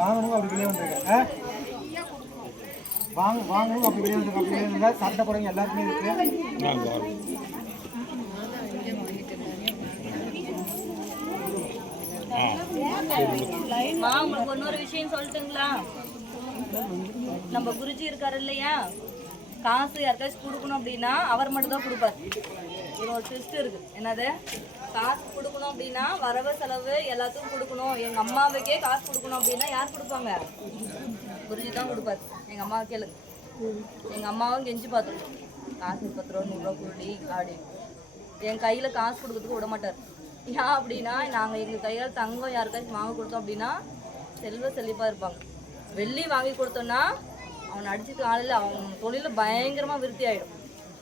வாங்கணும் அப்படி வெளியே வந்துருக்கேன். வாங்கணும் அப்படி வெளியே வந்துருக்கேன். அப்படி வெளியே இருந்தா சாப்பிட்ட போறவங்க எல்லாருக்குமே இருக்கு. உங்களுக்கு இன்னொரு விஷயம் சொல்லட்டுங்களா? நம்ம குருஜி இருக்காரு இல்லையா, காசு யாருக்காச்சும் கொடுக்கணும் அப்படின்னா அவர் மட்டும் தான் கொடுப்பாரு. இது ஒரு ட்விஸ்ட் இருக்கு. என்னது, காசு கொடுக்கணும் அப்படின்னா வரவு செலவு எல்லாத்துக்கும் கொடுக்கணும். எங்க அம்மாவுக்கே காசு கொடுக்கணும் அப்படின்னா யார் கொடுப்பாங்க? குருஜி தான் கொடுப்பாரு. எங்க அம்மாவை கேளுங்க. எங்க அம்மாவும் கெஞ்சி பார்த்துருக்கோம், காசு 10 ரூபா 100 ரூபா குருடி அப்படி. என் கையில காசு கொடுக்கறதுக்கு விட மாட்டார். ஏன் அப்படின்னா, நாங்கள் எங்கள் கையால் தங்கம் யாருக்காச்சும் வாங்கி கொடுத்தோம் அப்படின்னா செல்வ செழிப்பாக இருப்பாங்க. வெள்ளி வாங்கி கொடுத்தோன்னா அவன் அடிச்சு காலையில் அவன் தொழிலில் பயங்கரமாக விருத்தி ஆகிடும்.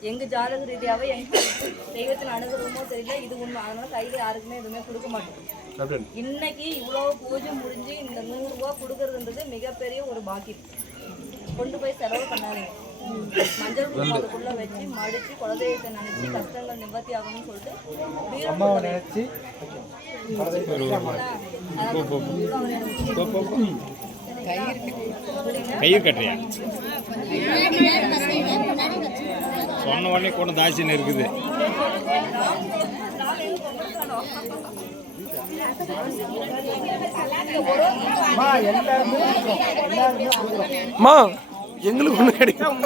எங்கள் ஜாதக ரீதியாகவே எங்கள் தெய்வத்தில் அணுகிறோமோ தெரியல, இது உண்மை. அதனால கையில் யாருக்குமே எதுவுமே கொடுக்க மாட்டோம். இன்னைக்கு இவ்வளோ பூஜை முடிஞ்சு இந்த 100 ரூபா கொடுக்கறதுன்றது மிகப்பெரிய ஒரு பாக்கியம். கொண்டு போய் செலவு பண்ணாதீங்க. மஞ்சள் குங்குமம் அதுக்குள்ள வச்சு மடிச்சு குலதெய்வத்தை நினைச்சு கஷ்டங்கள் நிவர்த்தி ஆகணும்னு சொல்லிட்டு கயிறு கட்டுறியா? சொன்ன உடனே கூட தாசின்னு இருக்குது. எங்களுக்கு ஒண்ணு கிடைக்கும்.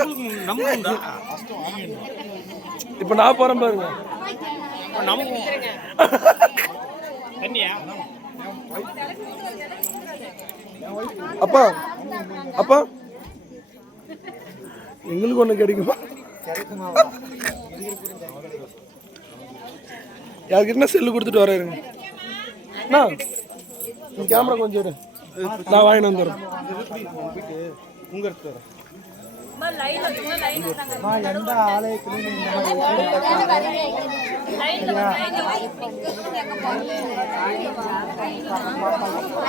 இப்ப நான் போறேன் பாருங்க. அப்பா அப்பா எங்களுக்கு ஒண்ணு கிடைக்குமா? யாருக்கிட்ட செல்லு கொடுத்துட்டு வர்றாருங்க. கேமரா கொஞ்சம் இரு, நான் வாங்கிட்டு வந்துடுறேன். உங்க எடுத்து வரேன். எந்த ஆலயத்திலும்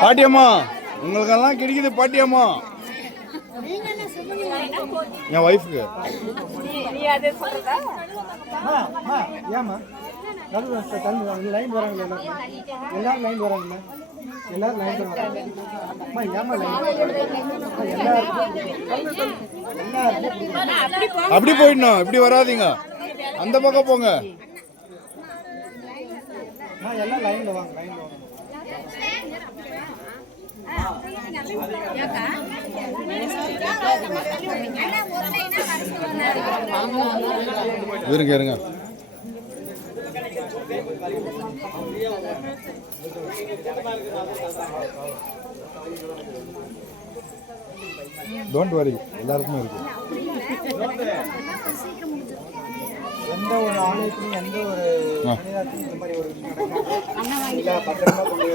பாட்டியம்மா உங்களுக்கெல்லாம் கிடைக்குது. பாட்டியம்மா என் ஒய்ஃபுக்கு ஏமா லைன் வராங்களா? எல்லாரும் லைன் வராங்களா? எல்லாரும் லைன் வராங்க. ஏமா அப்படி போயிடணும், இப்படி வராதிங்க, அந்த பக்கம் போங்க. எல்லாம் லைன்ல வாங்க, லைன்ல வாங்க. இருங்க இருங்க. டோன்ட் வரி, எல்லாருக்குமே இருக்கு. எந்த ஒரு ஆலயத்திலும் எந்த ஒரு மனிதத்தையும் இந்த மாதிரி ஒரு விஷயம் பத்திரமா கொண்டு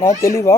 நான் தெளிவா